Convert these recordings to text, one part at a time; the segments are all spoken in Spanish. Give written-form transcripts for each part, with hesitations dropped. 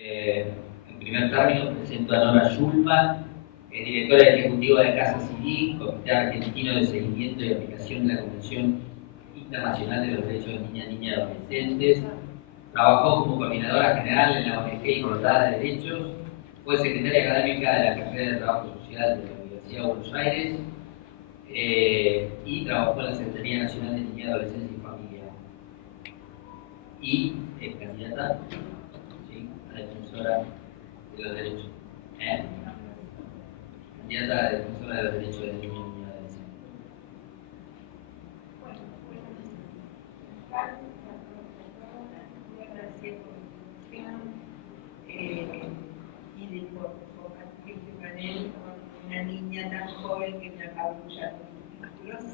En primer término, presento a Nora Schulman, directora ejecutiva de Casa Civil, Comité Argentino de Seguimiento y Aplicación de la Convención Internacional de los Derechos de Niñas, Niñas y Adolescentes. Trabajó como coordinadora general en la ONG Igualdad de Derechos. Fue secretaria académica de la carrera de Trabajo Social de la Universidad de Buenos Aires y trabajó en la Secretaría Nacional de Niñez, Adolescencia y Familia. Y es candidata, ¿sí?, a defensora de los derechos. Candidata a defensora de los derechos de niños y adolescentes. Y por compartir este panel con una niña tan joven que me apabulla con títulos.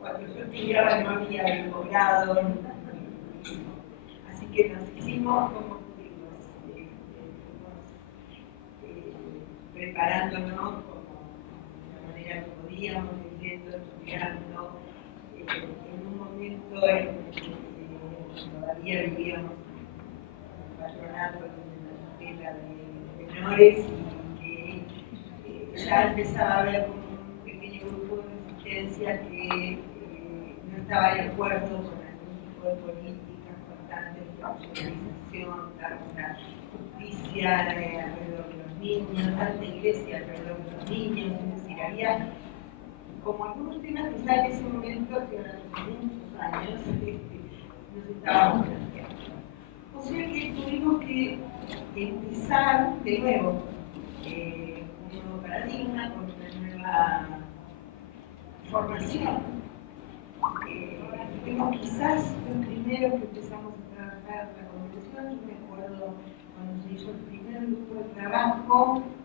Cuando yo estudiaba no había el posgrado, así que nos hicimos como preparándonos de la manera que podíamos, leyendo, estudiando, en un momento en que todavía vivíamos patronato de la tutela de menores y que ya empezaba a haber un pequeño grupo de resistencia que no estaba de acuerdo con algún tipo de políticas constantes de profesionalización, tanta justicia alrededor de los niños, tanta iglesia alrededor de los niños, es decir, había como algunos temas que ya en ese momento, que hace muchos años, nos estábamos planteando. O sea que tuvimos que empezar de nuevo un nuevo paradigma, con una nueva formación. Fuimos quizás los primeros que empezamos a trabajar la convención. Yo me acuerdo cuando se hizo el primer grupo de trabajo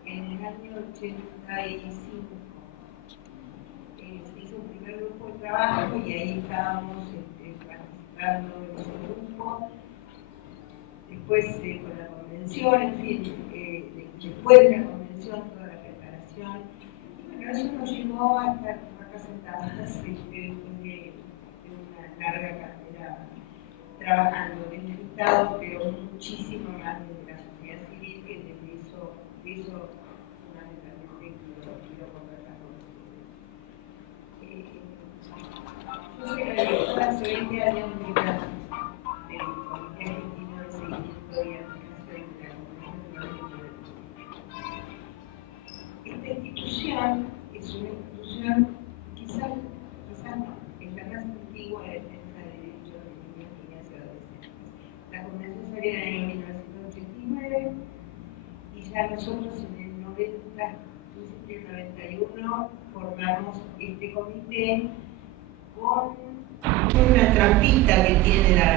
en el año 85. Se hizo el primer grupo de trabajo y ahí estábamos participando en ese grupo. Después con la convención, en fin, después de la convención, toda la preparación. Y bueno, eso nos llevó a estar acá sentadas después de una larga carrera trabajando en el Estado, pero muchísimo más desde la sociedad civil, que desde eso fundamentalmente quiero conversar con ustedes. Yo soy la directora hace 20 años de del Comité Argentino de Seguimiento y Aplicación de la Convención de Esta institución es una institución, quizás no, es la más antigua de defensa de derechos de niños, niñas y adolescentes. La Convención salió en el año 1989 y ya nosotros en el 90, principio del 91, formamos este comité con una trampita que tiene la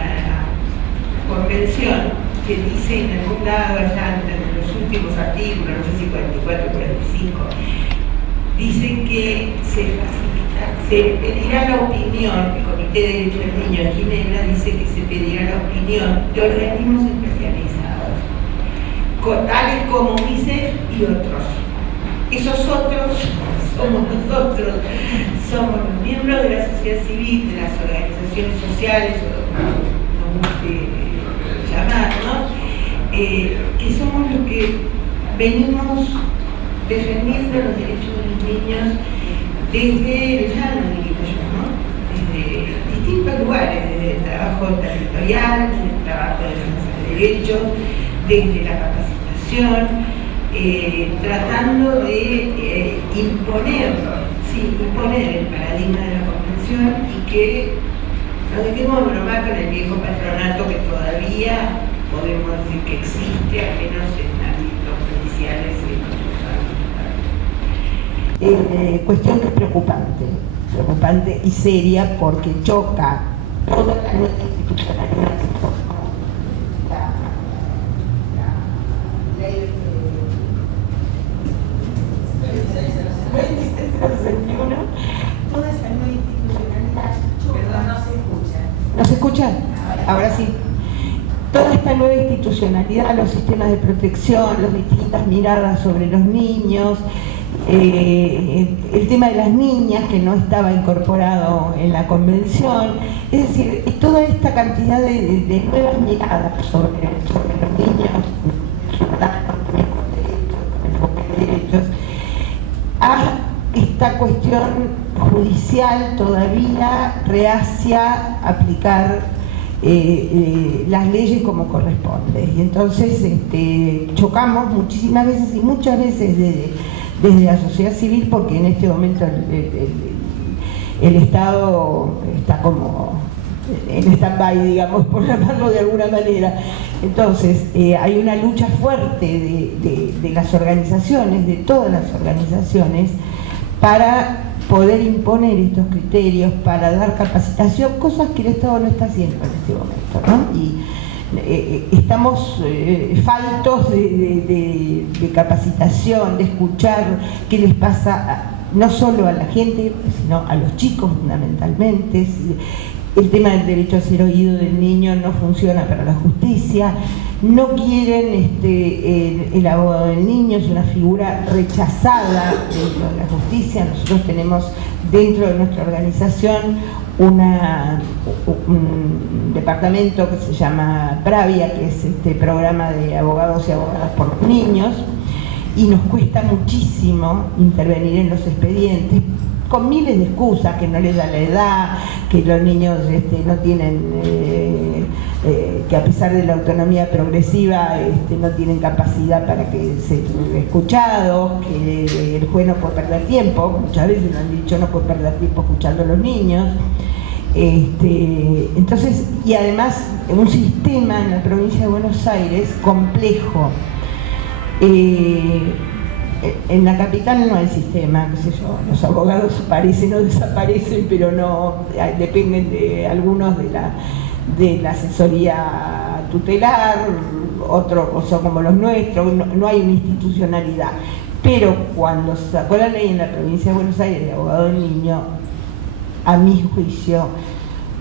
convención, que dice en algún lado allá en los últimos artículos, no sé si 44 o 45, dice que se pedirá la opinión, el Comité de Derechos del Niño de Ginebra dice que se pedirá la opinión de organismos especializados, tales como UNICEF y otros. Esos otros somos nosotros, somos los miembros de la sociedad civil, de las organizaciones sociales, o como llamarnos, que somos los que venimos defendiendo los derechos de los niños desde el llano, digo yo, ¿no? Desde distintos lugares, desde el trabajo territorial, desde el trabajo de defensa de derechos, desde la capacitación, tratando de imponer el paradigma de la convención y que nos dejemos bromar con el viejo patronato que todavía podemos decir que existe, al menos en ámbitos judiciales y en otros ámbitos. Cuestión que es preocupante y seria, porque choca toda la nuestra institucionalidad. La ley toda esa nueva institucionalidad. Perdón, no se escucha. ¿No se escucha? Ahora sí. Toda esta nueva institucionalidad, los sistemas de protección, las distintas miradas sobre los niños, el tema de las niñas, que no estaba incorporado en la convención, es decir, toda esta cantidad de nuevas miradas sobre los niños, ciudadanos, con derechos, a esta cuestión judicial todavía reacia a aplicar las leyes como corresponde. Y entonces chocamos muchísimas veces, y muchas veces desde la sociedad civil, porque en este momento el Estado está como en stand-by, digamos, por llamarlo de alguna manera. Entonces hay una lucha fuerte de las organizaciones, de todas las organizaciones, para poder imponer estos criterios, para dar capacitación, cosas que el Estado no está haciendo en este momento, ¿no? Y estamos faltos de capacitación, de escuchar qué les pasa no solo a la gente, sino a los chicos fundamentalmente. El tema del derecho a ser oído del niño no funciona para la justicia. No quieren el abogado del niño, es una figura rechazada dentro de la justicia. Nosotros tenemos dentro de nuestra organización un departamento que se llama Pravia, que es este programa de abogados y abogadas por los niños, y nos cuesta muchísimo intervenir en los expedientes, con miles de excusas, que no les da la edad, que los niños no tienen, que a pesar de la autonomía progresiva no tienen capacidad para que ser escuchados, que el juez no puede perder tiempo, muchas veces nos han dicho no puede perder tiempo escuchando a los niños. Entonces, y además un sistema en la provincia de Buenos Aires complejo. En la capital no hay sistema, qué sé yo, los abogados aparecen o desaparecen, pero no dependen de algunos de la asesoría tutelar, otros son como los nuestros, no hay una institucionalidad. Pero cuando se sacó la ley en la provincia de Buenos Aires de abogado del niño, a mi juicio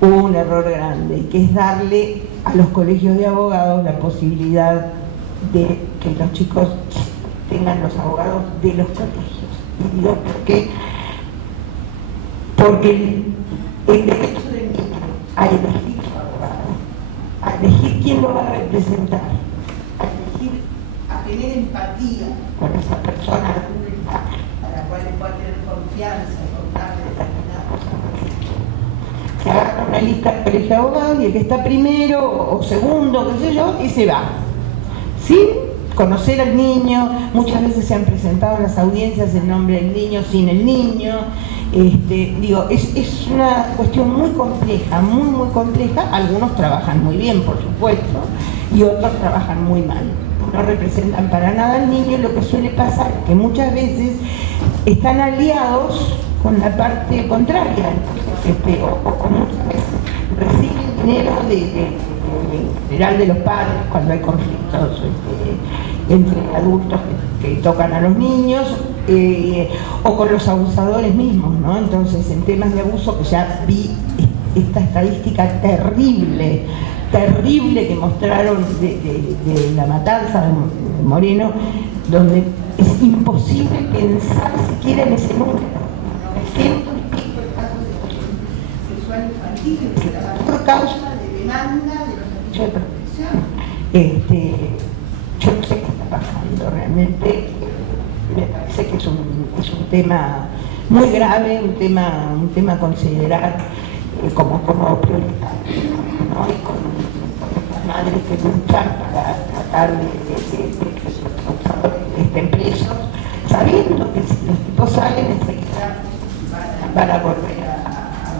hubo un error grande, que es darle a los colegios de abogados la posibilidad de que los chicos tengan los abogados de los colegios. Y digo, ¿por qué? Porque el derecho del niño a elegir su abogado, a elegir quién lo va a representar, a tener empatía con esa persona adulta a la cual le pueda tener confianza y contarle determinadas cosas. Se agarra una lista del colegio de abogados y el que está primero o segundo, qué sé yo, y se va. Sin conocer al niño, muchas veces se han presentado en las audiencias el nombre del niño sin el niño. Es una cuestión muy compleja, muy compleja. Algunos trabajan muy bien, por supuesto, y otros trabajan muy mal. No representan para nada al niño. Lo que suele pasar es que muchas veces están aliados con la parte contraria, o muchas veces reciben dinero en general de los padres cuando hay conflictos entre adultos que tocan a los niños, o con los abusadores mismos, ¿no? Entonces, en temas de abuso, que ya vi esta estadística terrible que mostraron de la matanza de Moreno, donde es imposible pensar siquiera en ese número. 100 y pico de casos de sexual infantil que se da por causa de demanda de los servicios de protección. Yo no sé qué está pasando realmente. Me parece que es un tema muy grave, un tema a considerar como prioritario, ¿no? Y con las madres que luchan para tratar de que los abusadores estén presos, sabiendo que si los tipos salen enseguida van a volver a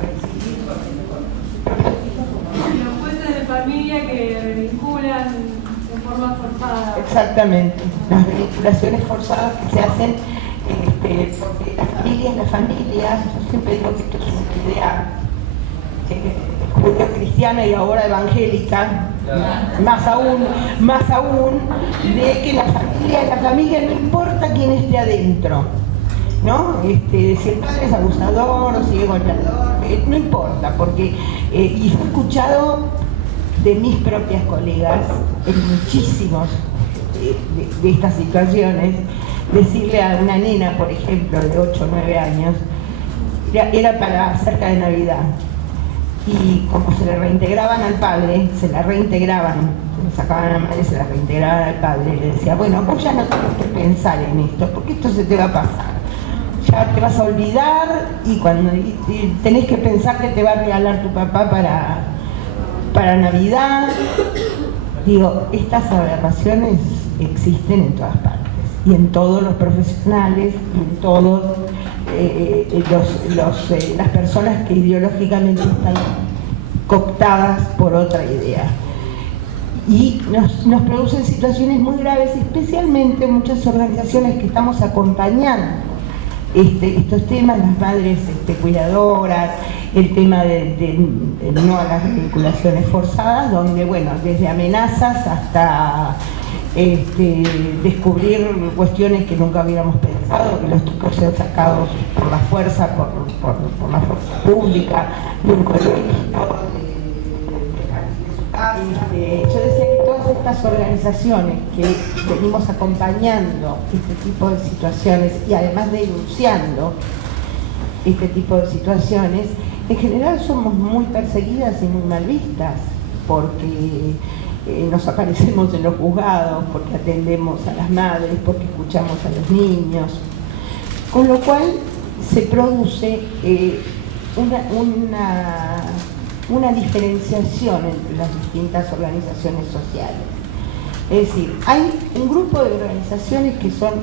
recibir con los hijos como los jueces de familia que vinculan de forma forzada. Exactamente, las vinculaciones forzadas que se hacen porque la familia, yo siempre digo que esto es una idea judío-cristiana y ahora evangélica, más aún, de que la familia no importa quién esté adentro, ¿no? Si el padre es abusador o si es golpeador, no importa, porque, y he escuchado de mis propias colegas en muchísimos de estas situaciones, decirle a una nena, por ejemplo, de 8 o 9 años, era para cerca de Navidad, y como se le reintegraban al padre, se la reintegraban, se le sacaban a la madre, se la reintegraban al padre, y le decía, bueno, vos ya no tenés que pensar en esto, porque esto se te va a pasar, ya te vas a olvidar, y cuando tenés que pensar que te va a regalar tu papá para Navidad. Digo, estas aberraciones existen en todas partes, y en todos los profesionales, y en todos las personas que ideológicamente están cooptadas por otra idea. Y nos producen situaciones muy graves, especialmente muchas organizaciones que estamos acompañando estos temas, las madres cuidadoras, el tema de no a las vinculaciones forzadas, donde, bueno, desde amenazas hasta descubrir cuestiones que nunca hubiéramos pensado, que los chicos sean sacados por la fuerza, por la fuerza pública, de un colegio, yo decía que todas estas organizaciones que venimos acompañando este tipo de situaciones y además denunciando este tipo de situaciones, en general somos muy perseguidas y muy mal vistas, porque nos aparecemos en los juzgados, porque atendemos a las madres, porque escuchamos a los niños, con lo cual se produce una diferenciación entre las distintas organizaciones sociales. Es decir, hay un grupo de organizaciones que son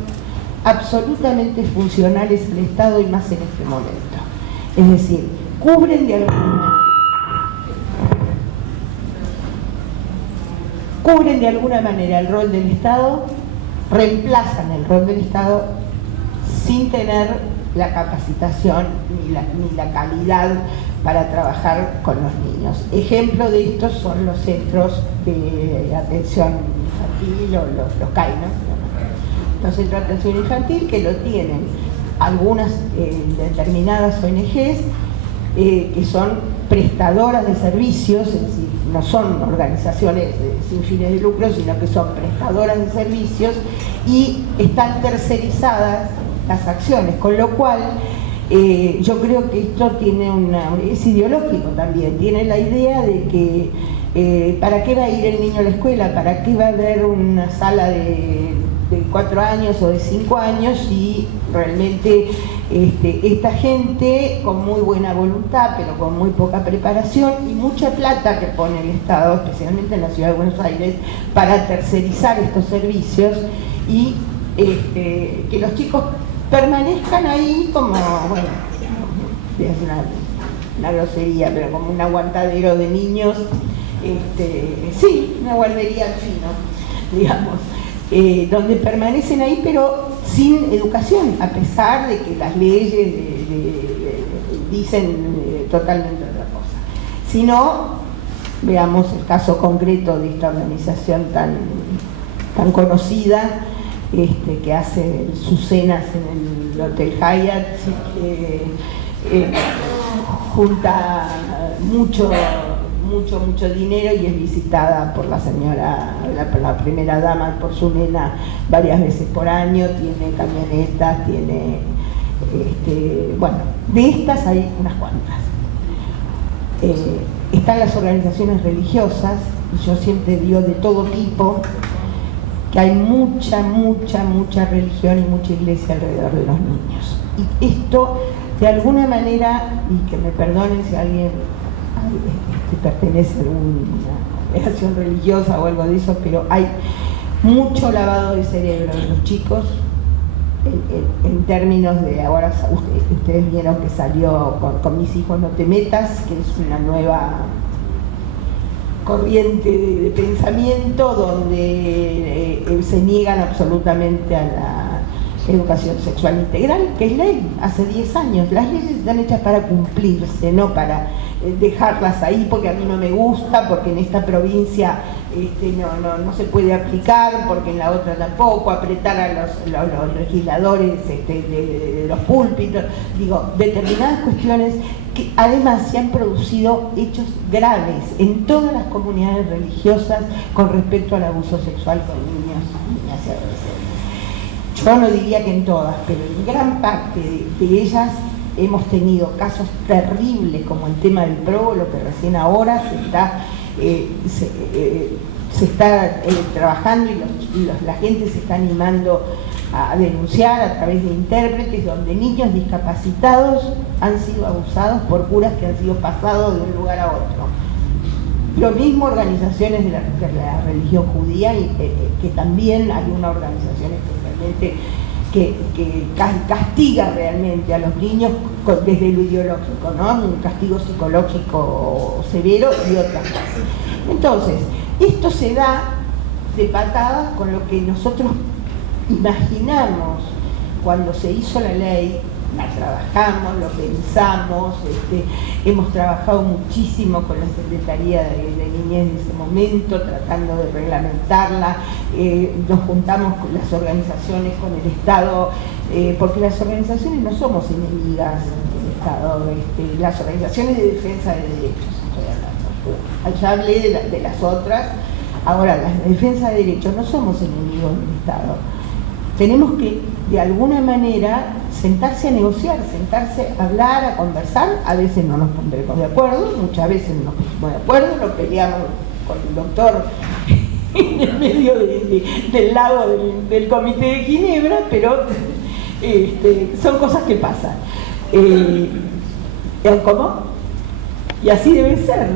absolutamente funcionales al Estado, y más en este momento. Es decir, cubren de alguna manera el rol del Estado, reemplazan el rol del Estado sin tener la capacitación ni la calidad para trabajar con los niños. Ejemplo de esto son los centros de atención infantil, o los CAI, ¿no? Los centros de atención infantil, que lo tienen algunas determinadas ONGs, que son prestadoras de servicios, es decir, no son organizaciones sin fines de lucro, sino que son prestadoras de servicios, y están tercerizadas las acciones, con lo cual yo creo que esto tiene es ideológico también, tiene la idea de que ¿para qué va a ir el niño a la escuela? ¿Para qué va a haber una sala de 4 años o de 5 años si realmente esta gente con muy buena voluntad, pero con muy poca preparación y mucha plata que pone el Estado, especialmente en la ciudad de Buenos Aires, para tercerizar estos servicios, y que los chicos permanezcan ahí como, bueno, es una grosería, pero como un aguantadero de niños, sí, una guardería al fino, digamos, donde permanecen ahí pero sin educación, a pesar de que las leyes dicen totalmente otra cosa. Si no, veamos el caso concreto de esta organización tan conocida, que hace sus cenas en el Hotel Hyatt, que junta mucho dinero y es visitada por la señora, la primera dama, por su nena varias veces por año, tiene camionetas, tiene, bueno, de estas hay unas cuantas. Están las organizaciones religiosas, y yo siempre digo de todo tipo, que hay mucha religión y mucha iglesia alrededor de los niños. Y esto, de alguna manera, y que me perdonen si alguien pertenece a alguna organización religiosa o algo de eso, pero hay mucho lavado de cerebro de los chicos en términos de, ahora ustedes vieron que salió con Mis hijos no te metas, que es una nueva corriente de pensamiento donde se niegan absolutamente a la educación sexual integral, que es ley, hace 10 años. Las leyes están hechas para cumplirse, no para dejarlas ahí porque a mí no me gusta, porque en esta provincia no se puede aplicar, porque en la otra tampoco, apretar a los legisladores de los púlpitos, digo, determinadas cuestiones que además se han producido hechos graves en todas las comunidades religiosas con respecto al abuso sexual con niños y adolescentes. yo no diría que en todas, pero en gran parte de ellas hemos tenido casos terribles, como el tema del próbolo, que recién ahora se está trabajando y la gente se está animando a denunciar a través de intérpretes, donde niños discapacitados han sido abusados por curas que han sido pasados de un lugar a otro. Lo mismo organizaciones de la religión judía, y que también hay una organización especialmente que castiga realmente a los niños desde lo ideológico, ¿no? Un castigo psicológico severo y otras cosas. Entonces, esto se da de patada con lo que nosotros imaginamos cuando se hizo la ley. La trabajamos, lo pensamos, hemos trabajado muchísimo con la Secretaría de Niñez en ese momento, tratando de reglamentarla, nos juntamos con las organizaciones, con el Estado, porque las organizaciones no somos enemigas del Estado, las organizaciones de defensa de derechos, estoy hablando. Ya hablé de las otras, ahora las de defensa de derechos no somos enemigos del Estado. Tenemos que, de alguna manera, sentarse a negociar, sentarse a hablar, a conversar. A veces no nos pondremos de acuerdo, muchas veces no nos pusimos de acuerdo, nos peleamos con el doctor en el medio del lago del Comité de Ginebra, pero son cosas que pasan. ¿Cómo? Y así debe ser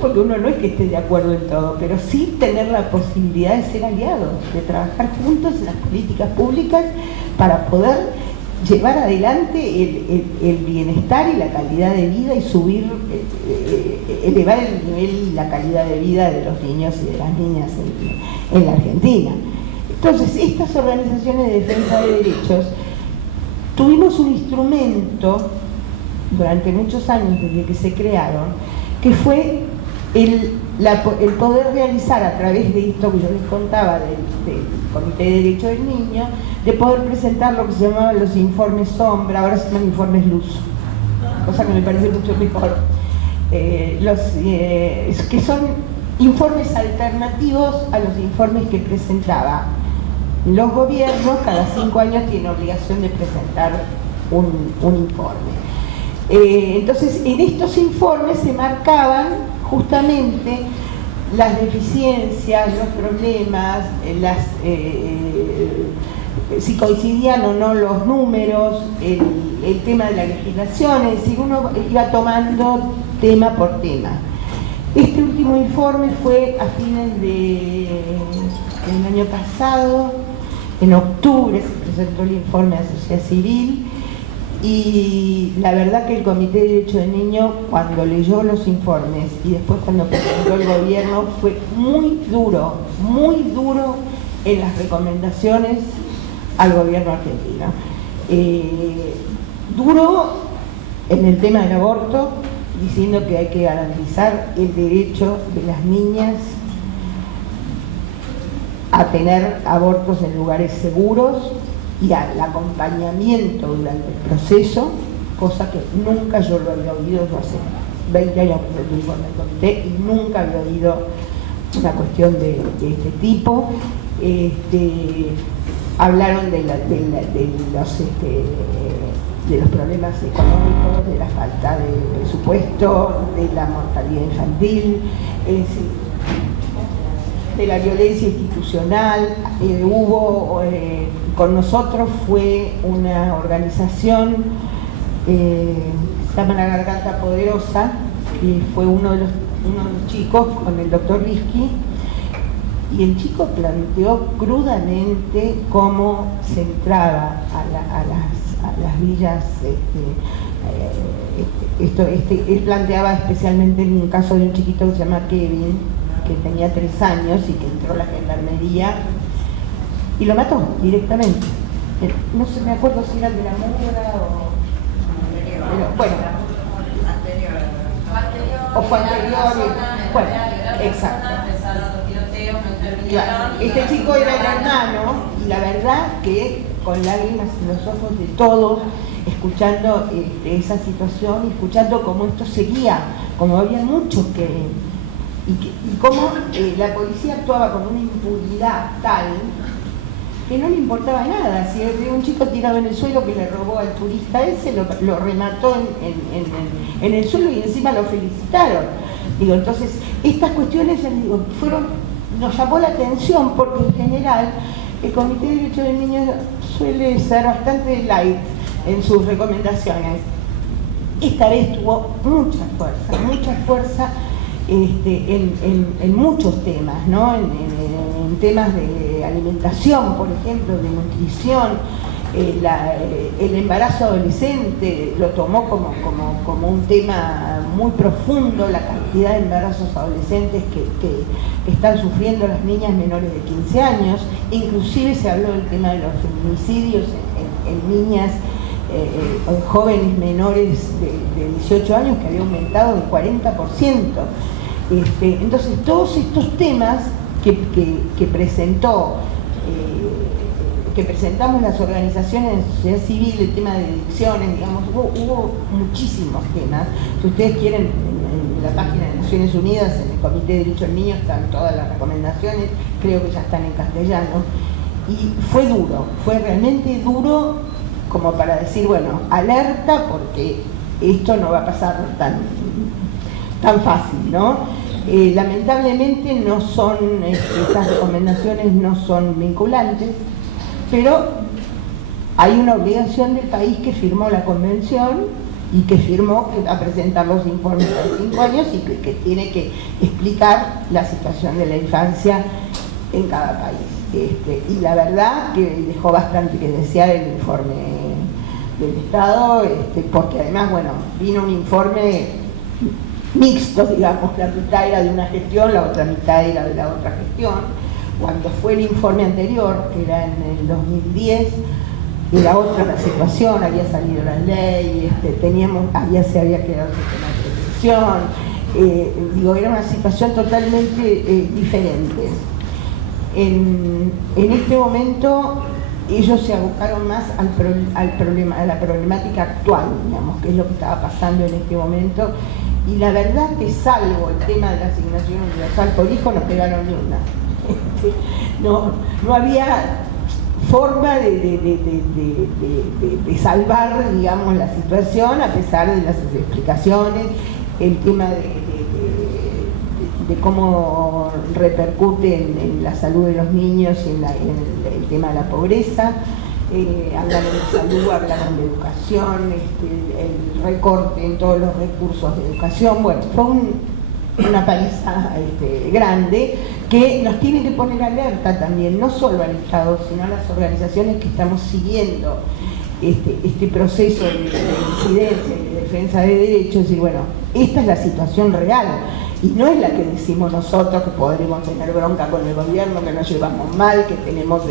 porque uno no es que esté de acuerdo en todo, pero sí tener la posibilidad de ser aliados, de trabajar juntos en las políticas públicas para poder llevar adelante el bienestar y la calidad de vida y subir, elevar el nivel y la calidad de vida de los niños y de las niñas en la Argentina. Entonces, estas organizaciones de defensa de derechos, tuvimos un instrumento durante muchos años desde que se crearon, que fue el poder realizar a través de esto que yo les contaba del Comité de Derecho del Niño, de poder presentar lo que se llamaban los informes sombra, ahora se llaman informes luz, cosa que me parece mucho mejor, que son informes alternativos a los informes que presentaba los gobiernos. Cada 5 años tienen obligación de presentar un informe. Entonces, en estos informes se marcaban justamente las deficiencias, los problemas, si coincidían o no los números, el tema de la legislación, es decir, uno iba tomando tema por tema. Este último informe fue a fines del año pasado, en octubre se presentó el informe de la sociedad civil. Y la verdad que el Comité de Derecho del Niño, cuando leyó los informes y después cuando presentó el gobierno, fue muy duro en las recomendaciones al gobierno argentino. Duro en el tema del aborto, diciendo que hay que garantizar el derecho de las niñas a tener abortos en lugares seguros y al acompañamiento durante el proceso, cosa que nunca yo lo había oído. Yo hace 20 años que soy informe del comité y nunca había oído una cuestión de este tipo. Hablaron de los problemas económicos, de la falta de presupuesto, de la mortalidad infantil, de la violencia institucional. Con nosotros fue una organización, se llama La Garganta Poderosa, que fue uno de los chicos con el doctor Risky, y el chico planteó crudamente cómo se entraba a las villas. Él planteaba especialmente en un caso de un chiquito que se llama Kevin, que tenía 3 años y que entró a la gendarmería y lo mató directamente. No sé, me acuerdo si era de la Mura o... Pero, bueno, o fue anterior. Bueno, exacto. Este chico era el hermano y la verdad que con lágrimas en los ojos de todos, escuchando esa situación, escuchando cómo esto seguía, como había muchos y cómo la policía actuaba con una impunidad tal que no le importaba nada. Si había un chico tirado en el suelo que le robó al turista ese, lo remató en el suelo y encima lo felicitaron. Digo, entonces, estas cuestiones, digo, nos llamó la atención porque en general el Comité de Derechos del Niño suele ser bastante light en sus recomendaciones. Esta vez tuvo mucha fuerza en muchos temas, ¿no? En temas de alimentación, por ejemplo, de nutrición. El embarazo adolescente lo tomó como un tema muy profundo, la cantidad de embarazos adolescentes que están sufriendo las niñas menores de 15 años. Inclusive se habló del tema de los feminicidios en niñas, en jóvenes menores de 18 años, que había aumentado del 40%. Entonces, todos estos temas que presentamos las organizaciones de sociedad civil, el tema de adicciones, digamos, hubo muchísimos temas. Si ustedes quieren, en la página de Naciones Unidas, en el Comité de Derechos del Niño, están todas las recomendaciones, creo que ya están en castellano, y fue duro, fue realmente duro, como para decir, bueno, alerta, porque esto no va a pasar tan fácil, ¿no? Lamentablemente no son, estas recomendaciones no son vinculantes, pero hay una obligación del país que firmó la convención y que firmó a presentar los informes cada 5 años y que tiene que explicar la situación de la infancia en cada país. Y la verdad que dejó bastante que desear el informe del Estado, porque además, bueno, vino un informe mixto, digamos, la mitad era de una gestión, la otra mitad era de la otra gestión. Cuando fue el informe anterior, que era en el 2010, era otra la situación, había salido la ley, se había quedado el sistema de protección, era una situación totalmente diferente. En este momento ellos se abocaron más a la problemática actual, digamos, que es lo que estaba pasando en este momento, y la verdad que salvo el tema de la asignación universal por hijo no pegaron ni una. No había forma de salvar, digamos, la situación a pesar de las explicaciones, el tema de cómo repercute en la salud de los niños y en el tema de la pobreza. Hablaron de salud, hablaron de educación, el recorte en todos los recursos de educación. Bueno, fue una paliza grande que nos tiene que poner alerta también, no solo al Estado, sino a las organizaciones que estamos siguiendo este proceso de incidencia y de defensa de derechos. Y bueno, esta es la situación real y no es la que decimos nosotros, que podremos tener bronca con el gobierno, que nos llevamos mal, que tenemos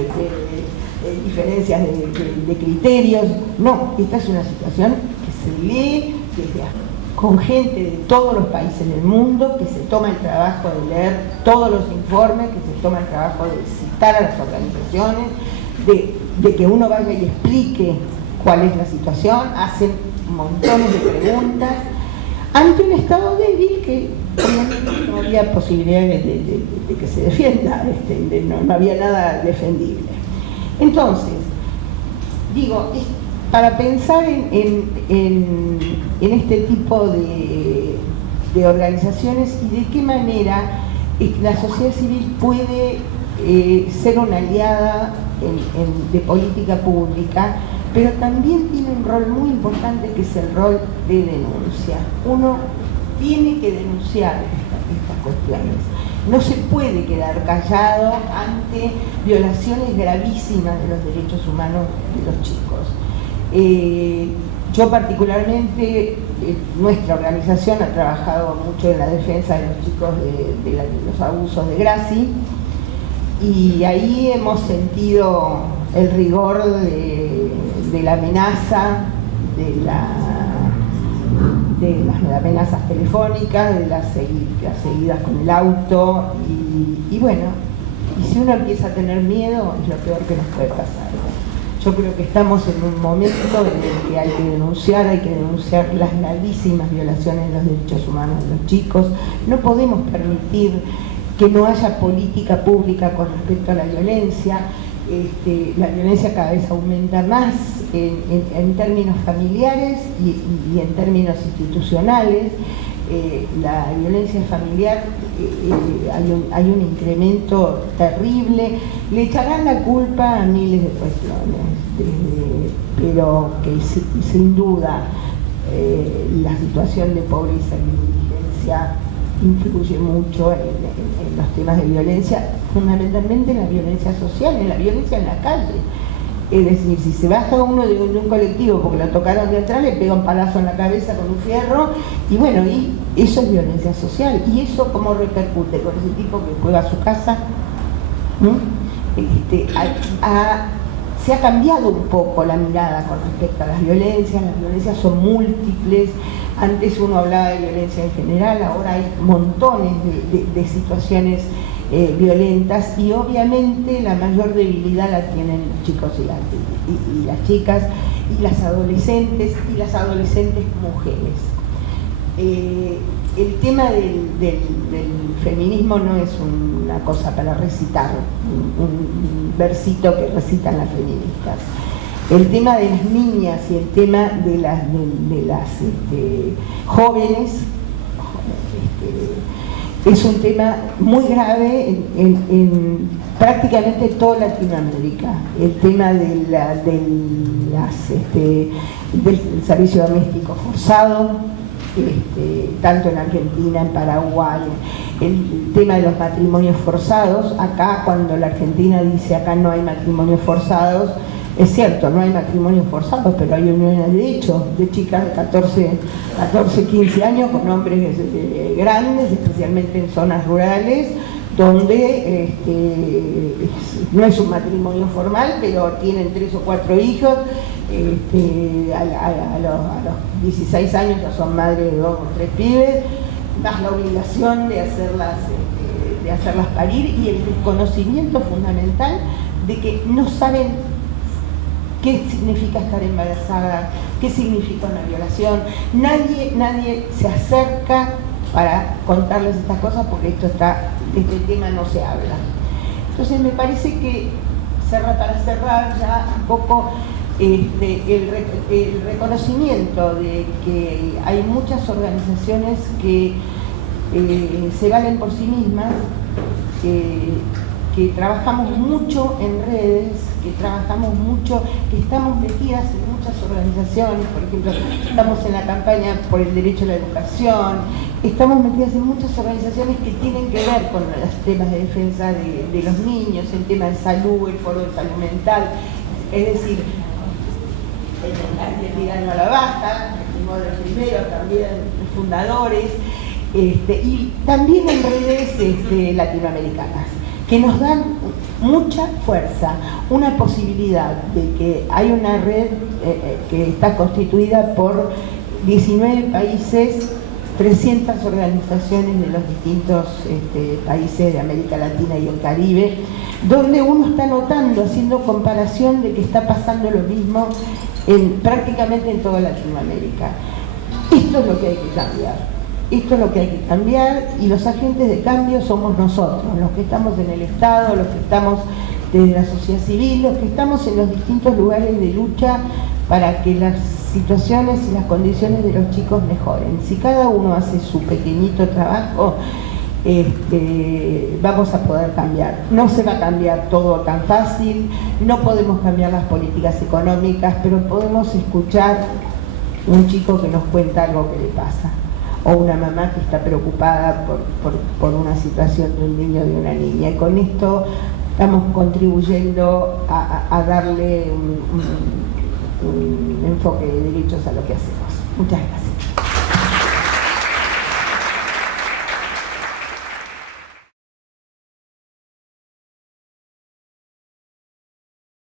diferencias de criterios. No, esta es una situación que se lee con gente de todos los países del mundo, que se toma el trabajo de leer todos los informes, que se toma el trabajo de citar a las organizaciones, de que uno vaya y explique cuál es la situación, hacen montones de preguntas ante un Estado débil que obviamente no había posibilidades de que se defienda, no había nada defendible. Entonces, digo, para pensar en este tipo de organizaciones y de qué manera la sociedad civil puede ser una aliada de política pública, pero también tiene un rol muy importante, que es el rol de denuncia. Uno tiene que denunciar estas cuestiones. No se puede quedar callado ante violaciones gravísimas de los derechos humanos de los chicos. Yo particularmente, nuestra organización ha trabajado mucho en la defensa de los chicos de los abusos de Graci, y ahí hemos sentido el rigor de la amenaza, de las amenazas telefónicas, de las seguidas con el auto, y bueno, y si uno empieza a tener miedo, es lo peor que nos puede pasar. Yo creo que estamos en un momento en el que hay que denunciar las gravísimas violaciones de los derechos humanos de los chicos. No podemos permitir que no haya política pública con respecto a la violencia. la violencia cada vez aumenta más en términos familiares y en términos institucionales. La violencia familiar, hay un incremento terrible. Le echarán la culpa a miles de cuestiones, pero que sin duda la situación de pobreza y indigencia influye mucho en los temas de violencia, fundamentalmente en la violencia social, en la violencia en la calle. Es decir, si se baja uno de un colectivo porque lo tocaron de atrás, le pega un palazo en la cabeza con un fierro, y bueno, y eso es violencia social. ¿Y eso cómo repercute con ese tipo que juega a su casa? Se ha cambiado un poco la mirada con respecto a las violencias son múltiples. Antes uno hablaba de violencia en general, ahora hay montones de situaciones violentas, y obviamente la mayor debilidad la tienen los chicos y las chicas y las adolescentes mujeres. El tema del feminismo no es una cosa para recitar, un versito que recitan las feministas. El tema de las niñas y el tema de las jóvenes es un tema muy grave en prácticamente toda Latinoamérica. El tema del servicio doméstico forzado, tanto en Argentina, en Paraguay, el tema de los matrimonios forzados. Acá, cuando la Argentina dice acá no hay matrimonios forzados, es cierto, no hay matrimonios forzados, pero hay uniones de hecho de chicas de 14, 15 años con hombres grandes, especialmente en zonas rurales, donde no es un matrimonio formal, pero tienen 3 o 4 hijos. A los 16 años ya son madres de 2 o 3 pibes, más la obligación de hacerlas parir, y el desconocimiento fundamental de que no saben qué significa estar embarazada, qué significa una violación. Nadie se acerca para contarles estas cosas, porque este tema no se habla. Entonces me parece que, para cerrar ya un poco, el reconocimiento de que hay muchas organizaciones que se valen por sí mismas, que trabajamos mucho en redes, que estamos metidas en muchas organizaciones. Por ejemplo, estamos en la campaña por el derecho a la educación, estamos metidas en muchas organizaciones que tienen que ver con los temas de defensa de los niños, el tema de salud, el foro de salud mental. Es decir, la identidad no la baja, fuimos de los primeros, también los fundadores, y también en redes latinoamericanas, que nos dan mucha fuerza, una posibilidad de que hay una red que está constituida por 19 países, 300 organizaciones de los distintos países de América Latina y el Caribe, donde uno está notando, haciendo comparación de que está pasando lo mismo prácticamente en toda Latinoamérica. Esto es lo que hay que cambiar. Esto es lo que hay que cambiar, y los agentes de cambio somos nosotros, los que estamos en el Estado, los que estamos desde la sociedad civil, los que estamos en los distintos lugares de lucha para que las situaciones y las condiciones de los chicos mejoren. Si cada uno hace su pequeñito trabajo, vamos a poder cambiar. No se va a cambiar todo tan fácil, no podemos cambiar las políticas económicas, pero podemos escuchar un chico que nos cuenta algo que le pasa, o una mamá que está preocupada por una situación de un niño o de una niña, y con esto estamos contribuyendo a darle un enfoque de derechos a lo que hacemos. Muchas gracias.